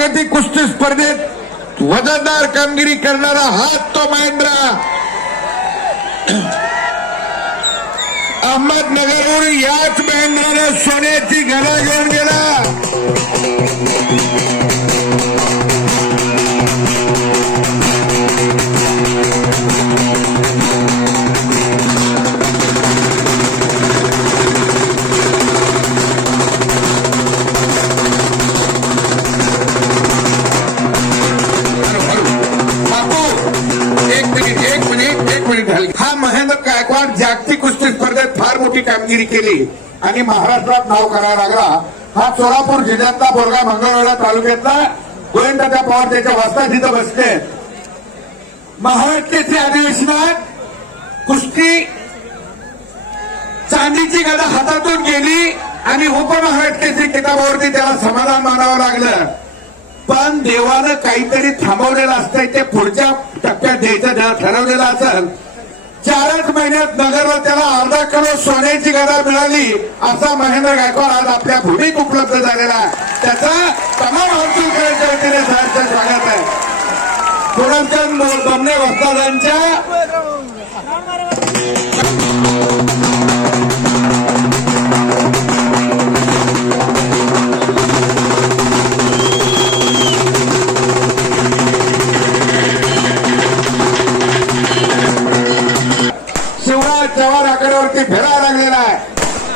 जागतिक कुस्ती स्पर्धेत वजनदार कामगिरी करणारा हात तो महेंद्रा. अहमदनगरवरून याच महेंद्राने सोन्याची घरा घेऊन गेला. जागतिक कुस्ती स्पर्धेत फार मोठी कामगिरी केली आणि महाराष्ट्रात नाव करायला लागला. हा सोलापूर जिल्ह्यातला बोरगा मंगळवेढा तालुक्यातला गोविंदाच्या पवार त्याच्या वाजता तिथं बसले. महाराष्ट्राचे अधिवेशनात कुस्ती चांदीची गदा हातातून गेली आणि उपमहाराष्ट्राची किताबावरती त्याला समाधान मानावं लागलं. पण देवानं काहीतरी थांबवलेलं असतंय ते पुढच्या टप्प्यात द्यायचं ठरवलेलं असेल. चारच महिन्यात नगरला त्याला अर्धा किलो सोन्याची गदा मिळाली असा महेंद्र गायकवाड आज आपल्या भूमीत उपलब्ध झालेला आहे. त्याचा तमाम हॉस्टेलकरांच्या वतीने साहेबचं स्वागत आहे. पुरमचंद बमणे वस्तादांच्या पवार आकड्यावरती फेरायला लागलेला आहे.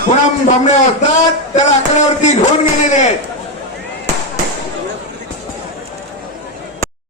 पुनम बमणे असतात त्याला आकड्यावरती घेऊन गेलेले आहेत.